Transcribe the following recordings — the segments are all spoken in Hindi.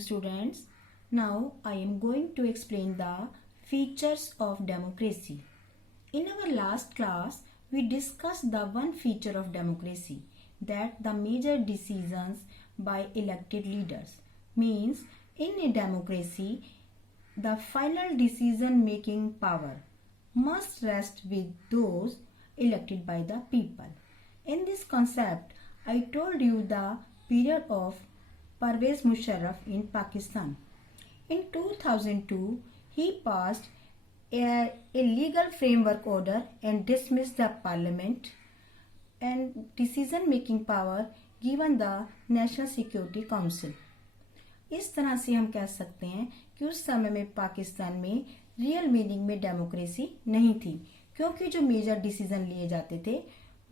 students. Now I am going to explain the features of democracy. In our last class, we discussed the one feature of democracy, that the major decisions by elected leaders. Means in a democracy, the final decision making power must rest with those elected by the people. In this concept, I told you the period of Parvez Musharraf in Pakistan. In 2002, he passed a legal framework order and dismissed the parliament and decision making power given the National Security Council. इस तरह से हम कह सकते हैं कि उस समय में पाकिस्तान में रियल मीनिंग में डेमोक्रेसी नहीं थी, क्योंकि जो मेजर डिसीजन लिए जाते थे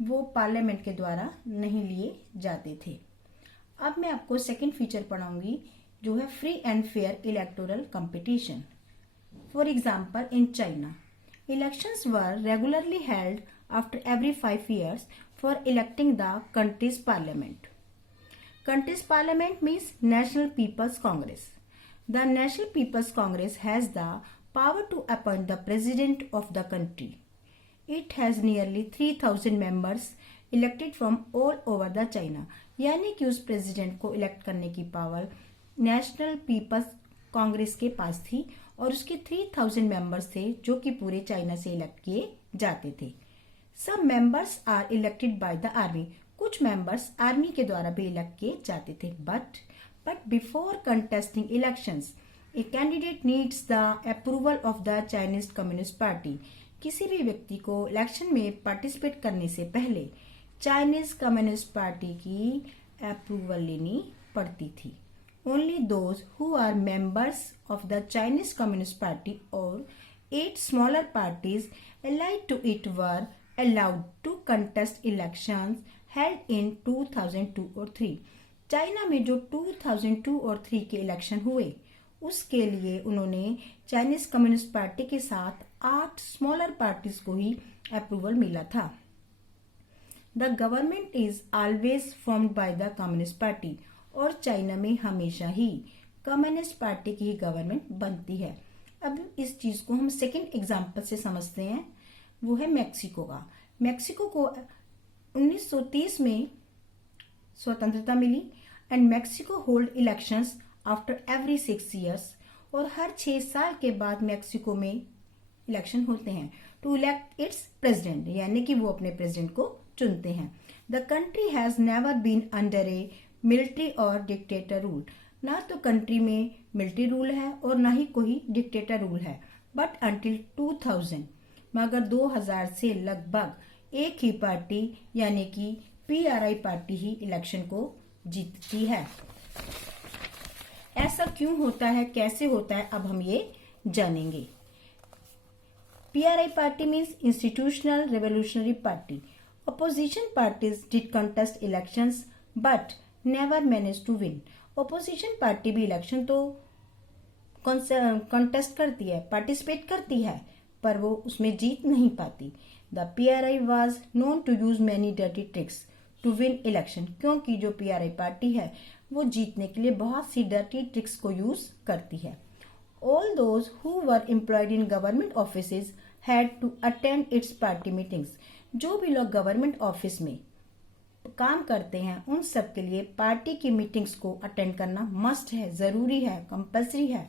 वो पार्लियामेंट के द्वारा नहीं लिए जाते थे। अब मैं आपको सेकंड फीचर पढ़ाऊंगी जो है free and fair electoral competition. For example, in China elections were regularly held after every 5 years for electing the countries parliament. Country's parliament means National People's Congress. The National People's Congress has the power to appoint the president of the country. It has nearly 3,000 members elected from all over the China. यानी कि उस प्रेसिडेंट को इलेक्ट करने की पावर नेशनल पीपल्स कांग्रेस के पास थी और उसके 3,000 मेंबर्स थे जो कि पूरे चाइना से इलेक्ट किए जाते थे। सब members are elected by the army. कुछ मेंबर्स आर्मी के द्वारा भी इलेक्ट किए जाते थे। But before contesting elections a candidate needs the approval of the Chinese Communist Party. किसी भी व्यक्ति को इलेक्शन में पार्टिसिपेट करने से पहले चाइनीज कम्युनिस्ट पार्टी की अप्रूवल लेनी पड़ती थी। Only those who are members of the Chinese Communist Party और 8 smaller parties allied to it were allowed to contest elections held in 2002 और 3। चाइना में जो 2002 और 3 के इलेक्शन हुए उसके लिए उन्होंने चाइनीज कम्युनिस्ट पार्टी के साथ 8 स्मॉलर पार्टीज को ही अप्रूवल मिला था। The government is always formed by the communist Party. और चाइना में हमेशा ही कम्युनिस्ट पार्टी की ही गवर्नमेंट बनती है। अब इस चीज को हम सेकेंड एग्जाम्पल से समझते हैं, वो है मैक्सिको का। मैक्सिको को 1930 में स्वतंत्रता मिली and Mexico hold elections after every 6 years। और हर 6 साल के बाद मैक्सिको में इलेक्शन होते हैं टू इलेक्ट इट्स प्रेसिडेंट, यानी कि वो अपने प्रेसिडेंट को चुनते हैं। The country has never been under a military और डिक्टेटर रूल। ना तो कंट्री में मिलिट्री रूल है और ना ही कोई डिक्टेटर रूल है। बट अंटिल 2000, मगर 2000 से लगभग एक ही पार्टी यानी कि PRI पार्टी ही इलेक्शन को जीतती है। ऐसा क्यों होता है, कैसे होता है, अब हम ये जानेंगे। PRI party means institutional revolutionary party. Opposition parties did contest elections but never managed to win। Opposition party भी इलेक्शन तो कॉन्टेस्ट करती है, पार्टिसिपेट करती है, पर वो उसमें जीत नहीं पाती। The PRI was known to use many dirty tricks to win election. क्योंकि जो PRI पार्टी है वो जीतने के लिए बहुत सी डर्टी ट्रिक्स को यूज करती है। All those who were employed in government offices had to attend its party meetings. जो भी लोग गवर्नमेंट ऑफिस में काम करते हैं उन सब के लिए पार्टी की मीटिंग्स को अटेंड करना मस्ट है, जरूरी है, कंपल्सरी है।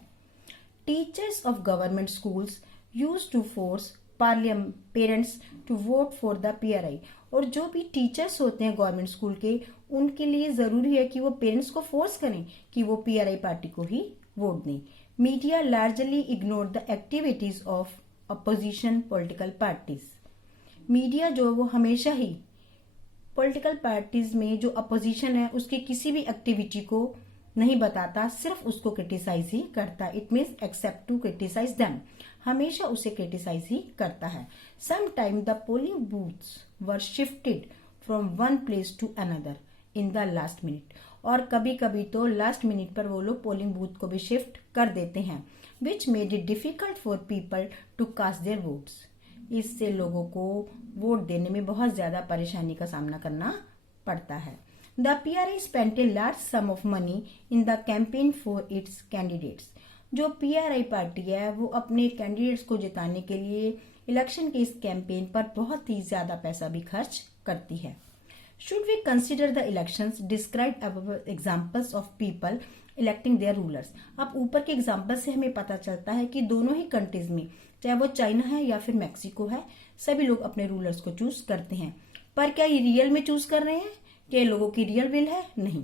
Teachers of government schools use to force parents to vote for the PRI। और जो भी टीचर्स होते हैं गवर्नमेंट स्कूल के, उनके लिए जरूरी है कि वो पेरेंट्स को फोर्स करें कि वो PRI पार्टी को ही वोट दें। Media largely ignore the activities of opposition political parties. Media जो वो हमेशा ही पॉलिटिकल पार्टीज में जो अपोजिशन है उसकी किसी भी एक्टिविटी को नहीं बताता, सिर्फ उसको क्रिटिसाइज ही करता। It means except to criticise them, हमेशा उसे क्रिटिसाइज ही करता है। Some time the polling booths were shifted from one place to another in the last minute. और कभी कभी तो लास्ट मिनट पर वो लोग पोलिंग बूथ को भी शिफ्ट कर देते हैं, which made it difficult for people to cast their votes. इससे लोगों को वोट देने में बहुत ज्यादा परेशानी का सामना करना पड़ता है। The PRI spent a large sum of money in the campaign for its candidates. जो PRI पार्टी है वो अपने कैंडिडेट्स को जिताने के लिए इलेक्शन के इस कैंपेन पर बहुत ही ज्यादा पैसा भी खर्च करती है. Should we consider the elections described above examples of people electing their rulers? अब ऊपर के एग्जाम्पल से हमें पता चलता है कि दोनों ही कंट्रीज में, चाहे वो चाइना है या फिर मैक्सिको है, सभी लोग अपने रूलर्स को चूज करते हैं. पर क्या ये रियल में चूज कर रहे हैं? क्या लोगों की रियल विल है? नहीं.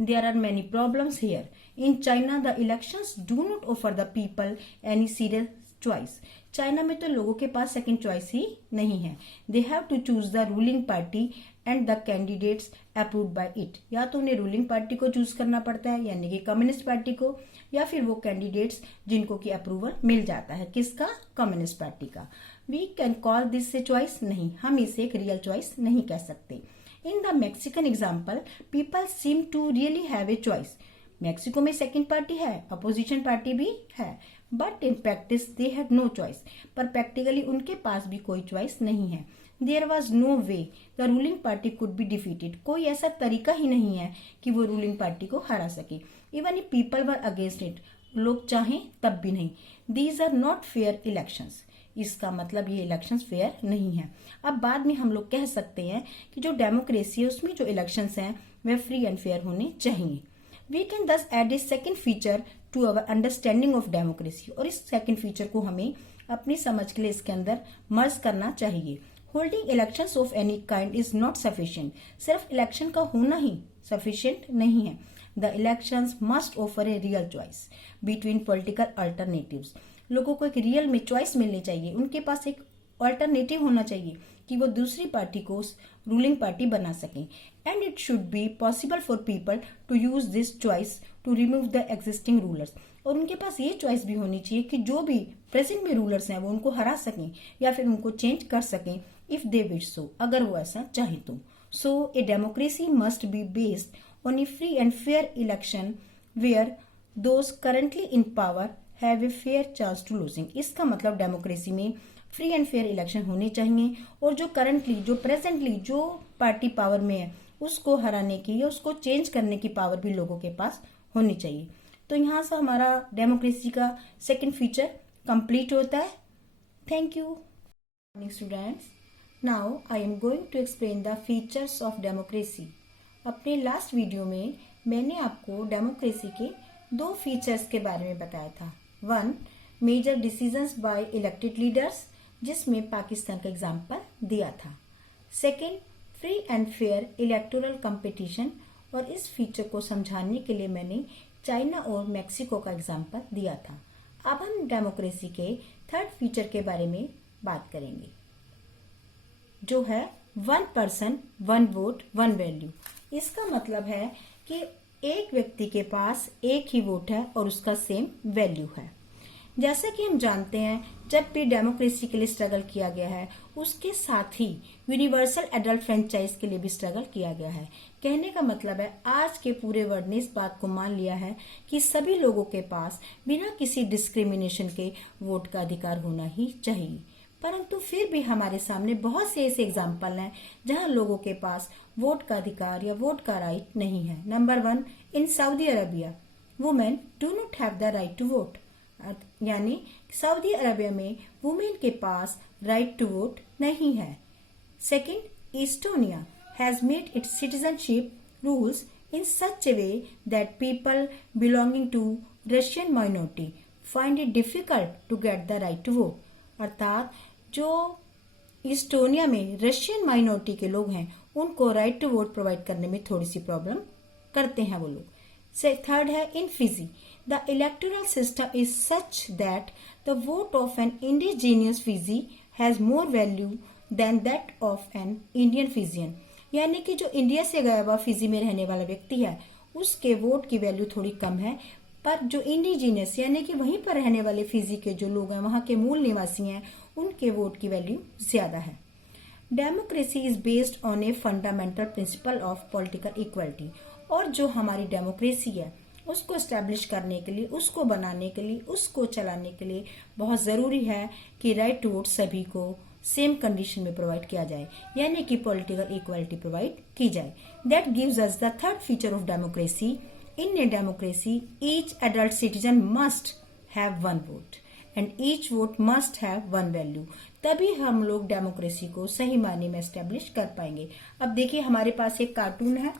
There are many problems here. In China, the elections do not offer the people any serious choice. China में तो लोगों के पास सेकंड चॉइस ही नहीं है. They have to choose the ruling party and the candidates approved by it. या तो उन्हें रूलिंग पार्टी को चूज करना पड़ता है, यानी कि कम्युनिस्ट पार्टी को, या फिर वो कैंडिडेट्स जिनको की अप्रूवल मिल जाता है. किसका? कम्युनिस्ट पार्टी का. We can call this a choice? नहीं, हम इसे एक रियल चॉइस नहीं कह सकते. In the Mexican example, people seem to really have a choice. Mexico में सेकंड पार्टी है, अपोजिशन पार्टी भी है, but in practice they had no choice. पर प्रैक्टिकली उनके पास भी कोई चॉइस नहीं है. There was no way the ruling party could be defeated. कोई ऐसा तरीका ही नहीं है कि वो रूलिंग पार्टी को हरा सके. Even if people were against it, लोग चाहें तब भी नहीं. These are not fair elections. इसका मतलब ये इलेक्शंस फेयर नहीं है. अब बाद में हम लोग कह सकते हैं कि जो डेमोक्रेसी है उसमें जो इलेक्शंस हैं वे फ्री एंड फेयर होने चाहिए. We can thus add a second feature to our understanding of democracy. और इस सेकेंड फीचर को हमें अपनी समझ के लिए इसके अंदर मर्ज करना चाहिए. Holding elections of any kind is not sufficient. सिर्फ इलेक्शन का होना ही सफिशिएंट नहीं है. The elections must offer a real choice between political alternatives. लोगों को एक रियल में चॉइस मिलनी चाहिए. उनके पास एक अल्टरनेटिव होना चाहिए कि वो दूसरी पार्टी को रूलिंग पार्टी बना सकें. And it should be possible for people to use this choice to remove the existing rulers. और उनके पास ये चॉइस भी होनी चाहिए कि जो भी प्रेजेंट में रूलर्स हैं वो उनको हरा सकें या फिर उनको चेंज कर सकें इफ दे विश सो, अगर वो ऐसा चाहे तो. So a democracy must be based on a free and fair election where those currently in power have a fair chance to losing. इसका मतलब डेमोक्रेसी में फ्री एंड फेयर इलेक्शन होने चाहिए और जो करंटली, जो प्रेजेंटली जो पार्टी पावर में है उसको हराने की या उसको चेंज करने की पावर भी लोगों के पास होनी चाहिए. तो यहाँ से हमारा डेमोक्रेसी का सेकंड फीचर कंप्लीट होता है. Thank you students. Now I am going to explain the features of democracy. अपने लास्ट वीडियो में मैंने आपको डेमोक्रेसी के दो फीचर्स के बारे में बताया था. One, major decisions by elected leaders, जिसमें पाकिस्तान का एग्जाम्पल दिया था. Second, free and fair electoral competition. और इस फीचर को समझाने के लिए मैंने चाइना और मैक्सिको का एग्जाम्पल दिया था. अब हम डेमोक्रेसी के थर्ड फीचर के बारे में बात करेंगे, जो है one person one vote one value. इसका मतलब है कि एक व्यक्ति के पास एक ही वोट है और उसका सेम वैल्यू है. जैसा कि हम जानते हैं, जब भी डेमोक्रेसी के लिए स्ट्रगल किया गया है उसके साथ ही यूनिवर्सल एडल्ट फ्रेंचाइज के लिए भी स्ट्रगल किया गया है. कहने का मतलब है आज के पूरे वर्ल्ड ने इस बात को मान लिया है कि सभी लोगों के पास बिना किसी डिस्क्रिमिनेशन के वोट का अधिकार होना ही चाहिए. परंतु फिर भी हमारे सामने बहुत से ऐसे एग्जाम्पल हैं जहां लोगों के पास वोट का अधिकार या वोट का राइट नहीं है. Number 1, in Saudi Arabia women do not have the right to vote. यानी सऊदी अरबिया में वुमेन के पास राइट टू वोट नहीं है. Second, Estonia has made its citizenship rules in such a way that people belonging to Russian minority find it difficult to get the right to vote. अर्थात जो इस्टोनिया में रशियन माइनॉरिटी के लोग हैं उनको राइट टू वोट प्रोवाइड करने में थोड़ी सी प्रॉब्लम करते हैं वो लोग. थर्ड है in Fiji, the electoral system is such that the vote of an indigenous Fiji has more value than that of an Indian Fijian. यानी कि जो इंडिया से गया हुआ फिजी में रहने वाला व्यक्ति है उसके वोट की वैल्यू थोड़ी कम है, पर जो इंडिजीनियस यानी कि वहीं पर रहने वाले फिजी के जो लोग हैं, वहां के मूल निवासी हैं, उनके वोट की वैल्यू ज्यादा है. Democracy is based on a fundamental principle of political equality. और जो हमारी डेमोक्रेसी है उसको एस्टेब्लिश करने के लिए, उसको बनाने के लिए, उसको चलाने के लिए बहुत जरूरी है कि राइट टू वोट सभी को सेम कंडीशन में प्रोवाइड किया जाए, यानी कि पॉलिटिकल इक्वालिटी प्रोवाइड की जाए। That gives us the third feature of democracy. In a democracy each adult citizen must have one vote and each vote must have one value. तभी हम लोग डेमोक्रेसी को सही मायने में एस्टेब्लिश कर पाएंगे। अब देखिए हमारे पास एक कार्टून है,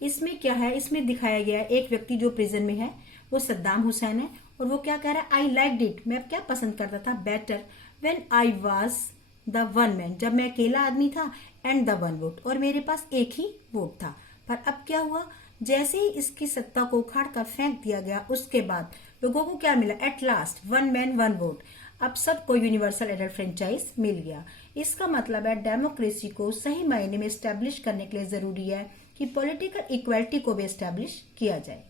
इसमें क्या है, इसमें दिखाया गया है एक व्यक्ति जो प्रिजन में है, वो सद्दाम हुसैन है, और वो क्या कह रहा है, आई लाइक इट, मैं क्या पसंद करता था, better when I was the one man, जब मैं अकेला आदमी था, एंड द वन वोट, और मेरे पास एक ही वोट था। पर अब क्या हुआ, जैसे ही इसकी सत्ता को उखाड़ कर फेंक दिया गया, उसके बाद लोगों को क्या मिला, at last one man one vote. अब सबको यूनिवर्सल एडल्ट फ्रेंचाइज मिल गया। इसका मतलब है डेमोक्रेसी को सही मायने में एस्टेब्लिश करने के लिए जरूरी है कि पॉलिटिकल इक्वालिटी को भी एस्टेब्लिश किया जाए।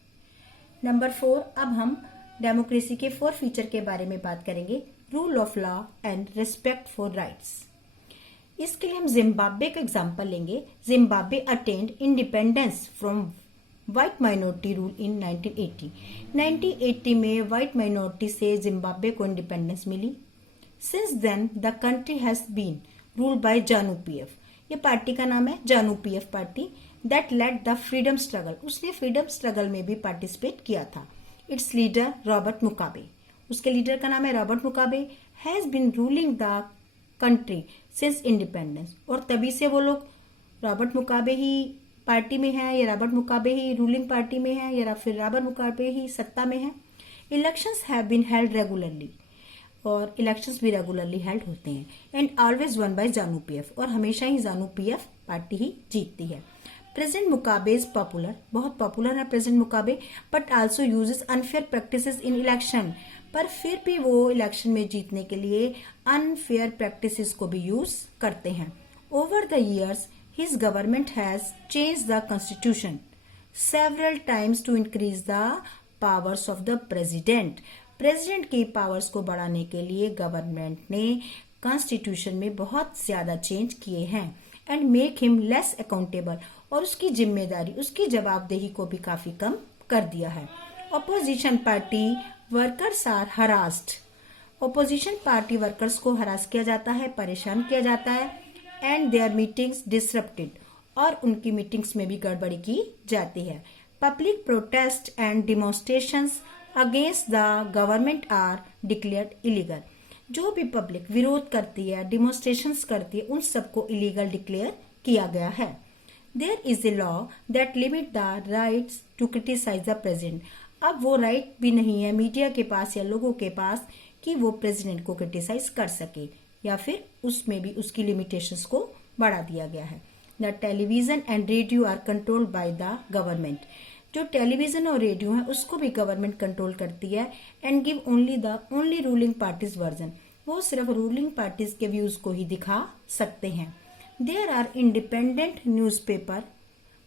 नंबर 4, अब हम डेमोक्रेसी के 4 फीचर के बारे में बात करेंगे। Rule of law and respect for rights. इसके लिए हम जिम्बाब्वे का एग्जांपल लेंगे। Zimbabwe attained independence from white minority rule in 1980। 1980 में व्हाइट माइनॉरिटी से जिम्बाब्वे को इंडिपेंडेंस मिली। Since then the country has been ruled by ZANU PF. ये पार्टी का नाम है ZANU PF party, that led the freedom struggle. उसने फ्रीडम स्ट्रगल में भी पार्टिसिपेट किया था। इट्स लीडर रॉबर्ट मुगाबे, उसके लीडर का नाम है Robert Mugabe, has been ruling the country since independence. और तभी से वो लोग रॉबर्ट मुगाबे ही पार्टी में है, या रॉबर्ट मुगाबे ही रूलिंग पार्टी में है, या फिर रॉबर्ट मुगाबे ही सत्ता में है। Elections have been held regularly, और इलेक्शंस भी रेगुलरली हेल्ड होते हैं, and always won by ZANU PF, और हमेशा ही जानु पीएफ पार्टी ही जीतती है। प्रेसिडेंट मुगाबे इज पॉपुलर, बहुत पॉपुलर है president Mugabe, but also uses unfair practices in election. पर फिर भी वो इलेक्शन में जीतने के लिए अनफेयर प्रैक्टिसेस को भी यूज करते हैं। Over the years his government has change the constitution several times to increase the powers of the president. President की पावर्स को बढ़ाने के लिए गवर्नमेंट ने कॉन्स्टिट्यूशन में बहुत ज्यादा चेंज किए हैं, and make him less accountable, और उसकी जिम्मेदारी, उसकी जवाबदेही को भी काफी कम कर दिया है। Opposition party workers are harassed. Opposition party workers को हरास किया जाता है, परेशान किया जाता है, एंड देयर मीटिंग्स डिसरप्टेड, और उनकी मीटिंग्स में भी गड़बड़ी की जाती है। Public protest and demonstrations against the government are declared illegal. जो भी पब्लिक विरोध करती है, डिमॉन्स्ट्रेशंस करती है, उन सबको इलीगल डिक्लेयर किया गया है। There is a law that limit the rights to criticise the president. अब वो राइट भी नहीं है मीडिया के पास या लोगों के पास कि वो प्रेसिडेंट को क्रिटिसाइज कर सके, या फिर उसमें भी उसकी लिमिटेशंस को बढ़ा दिया गया है। The television and radio are controlled by the government. जो टेलीविजन और रेडियो है उसको भी गवर्नमेंट कंट्रोल करती है, and give only ruling party's version. वो सिर्फ रूलिंग पार्टीज के व्यूज को ही दिखा सकते हैं। There are independent newspaper,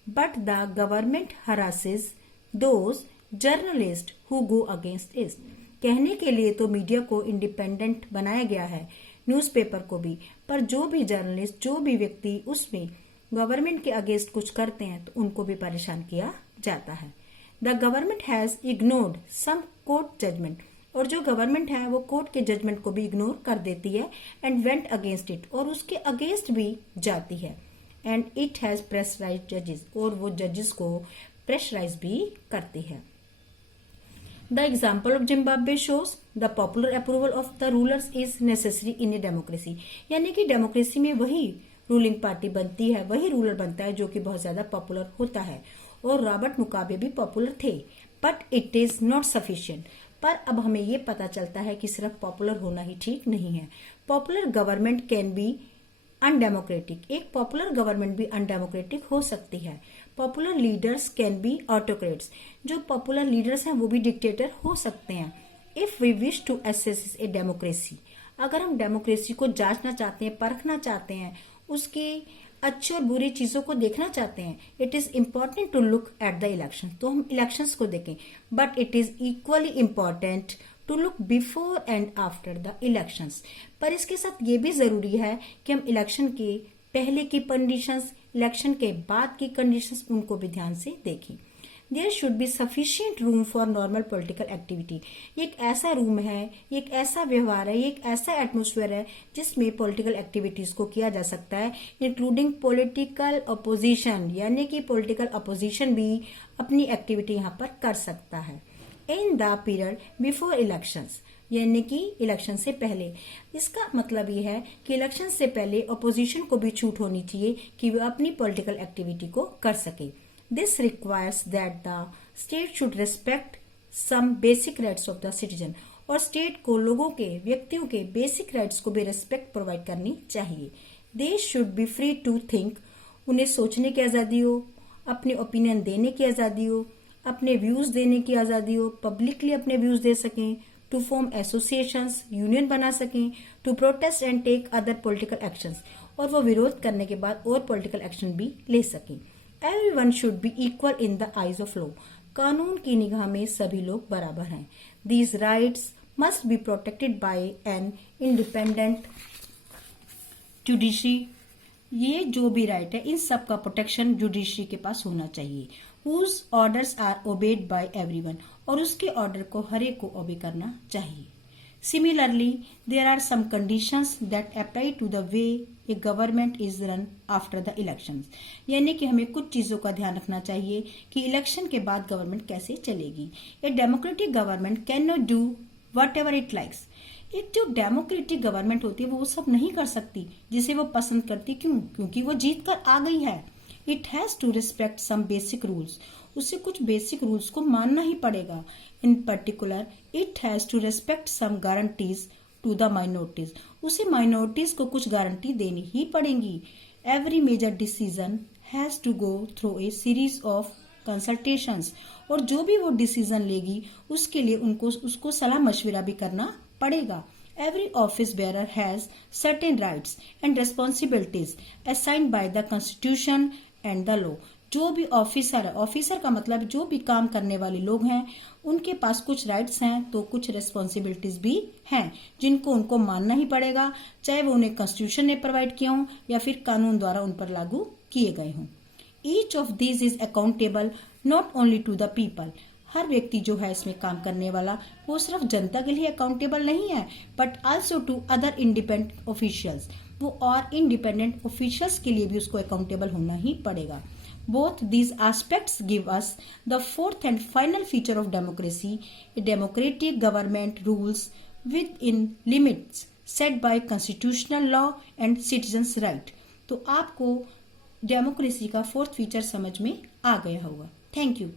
but the government harasses those journalist who go against it. कहने के लिए तो मीडिया को इंडिपेंडेंट बनाया गया है, न्यूज़पेपर को भी, पर जो भी जर्नलिस्ट, जो भी व्यक्ति उसमें गवर्नमेंट के अगेंस्ट कुछ करते हैं तो उनको भी परेशान किया जाता है। The government has ignored some court judgement, और जो गवर्नमेंट है वो कोर्ट के जजमेंट को भी इग्नोर कर देती है, एंड वेंट अगेंस्ट इट, और उसके अगेंस्ट भी जाती है। एंड इट हैज प्रेशराइज जजेस, और वो जजेस को प्रेशराइज भी करती है। The example of Zimbabwe shows the popular approval of the rulers is necessary in a democracy। यानी कि डेमोक्रेसी में वही रूलिंग पार्टी बनती है, वही रूलर बनता है जो कि बहुत ज्यादा पॉपुलर होता है। और रॉबर्ट मुगाबे भी पॉपुलर थे, but it is not sufficient. पर अब हमें ये पता चलता है कि सिर्फ पॉपुलर होना ही ठीक नहीं है। Popular government can be undemocratic. एक पॉपुलर गवर्नमेंट भी अनडेमोक्रेटिक हो सकती है। Popular leaders can be autocrats. जो पॉपुलर लीडर्स हैं वो भी डिक्टेटर हो सकते हैं। If we wish to assess a democracy, अगर हम डेमोक्रेसी को जांचना चाहते हैं, परखना चाहते हैं, उसकी अच्छी और बुरी चीजों को देखना चाहते हैं, it is important to look at the election. तो हम इलेक्शंस को देखें, but it is equally important to look before and after the elections. पर इसके साथ ये भी जरूरी है कि हम इलेक्शन के पहले की कंडीशंस, इलेक्शन के बाद की कंडीशंस, उनको भी ध्यान से देखें। There should be sufficient room for normal political activity. ये एक ऐसा रूम है, ये एक ऐसा व्यवहार है, ये एक ऐसा एटमोसफेयर है जिसमें पॉलिटिकल एक्टिविटीज को किया जा सकता है, इंक्लूडिंग पॉलिटिकल अपोजिशन, यानी कि पॉलिटिकल अपोजिशन भी अपनी एक्टिविटी यहाँ पर कर सकता है। In the period before elections, यानी कि इलेक्शन से पहले। इसका मतलब ये है कि इलेक्शन से पहले अपोजिशन को भी छूट होनी चाहिए कि वे अपनी पॉलिटिकल एक्टिविटी को कर सके। This requires that the state should respect some basic rights of the citizen, और स्टेट को लोगों के, व्यक्तियों के बेसिक राइट्स को भी रिस्पेक्ट प्रोवाइड करनी चाहिए। They should be free to think, उन्हें सोचने की आज़ादी हो, अपने ओपिनियन देने की आज़ादी हो, अपने व्यूज देने की आज़ादी हो, पब्लिकली अपने व्यूज दे सकें, टू फॉर्म एसोसिएशंस, यूनियन बना सकें, to protest and take other political actions, और वो विरोध करने के बाद और पॉलिटिकल एक्शन भी ले सकें। Everyone should be equal in the eyes of law, कानून की निगाह में सभी लोग बराबर हैं। These rights must be protected by an independent judiciary, ये जो भी राइट है इन सब का प्रोटेक्शन जुडिशरी के पास होना चाहिए। whose orders are obeyed by everyone, और उसके ऑर्डर को हर एक को ओबे करना चाहिए। Similarly, there are some conditions that apply to the way a government is run after the elections, यानी कि हमें कुछ चीजों का ध्यान रखना चाहिए कि इलेक्शन के बाद गवर्नमेंट कैसे चलेगी। A democratic government cannot do whatever it likes, एक जो डेमोक्रेटिक गवर्नमेंट होती है वो सब नहीं कर सकती जिसे वो पसंद करती। क्यों? क्योंकि वो जीत कर आ गई है। It has to respect some basic rules, उसे कुछ बेसिक रूल्स को मानना ही पड़ेगा। In particular it has to respect some guarantees to the minorities, उसे माइनॉरिटीज को कुछ गारंटी देनी ही पड़ेंगी। Every major decision has to go through a series of consultations, और जो भी वो डिसीजन लेगी उसके लिए उसको सलाह मशविरा भी करना पड़ेगा। Every office bearer has certain rights and responsibilities assigned by the Constitution and the law. जो भी ऑफिसर है, ऑफिसर का मतलब जो भी काम करने वाले लोग हैं उनके पास कुछ राइट्स हैं तो कुछ रेस्पॉन्सिबिलिटीज भी हैं जिनको उनको मानना ही पड़ेगा, चाहे वो उन्हें कॉन्स्टिट्यूशन ने प्रोवाइड किया हो या फिर कानून द्वारा उन पर लागू किए गए हों। Each of these is accountable not only to the people, हर व्यक्ति जो है इसमें काम करने वाला वो सिर्फ जनता के लिए अकाउंटेबल नहीं है but also to other independent officials, वो और इंडिपेंडेंट ऑफिशियल्स के लिए भी उसको अकाउंटेबल होना ही पड़ेगा। Both these aspects give us the fourth and final feature of democracy, a democratic government rules within limits set by constitutional law and citizens right. तो आपको डेमोक्रेसी का फोर्थ फीचर समझ में आ गया होगा। Thank you.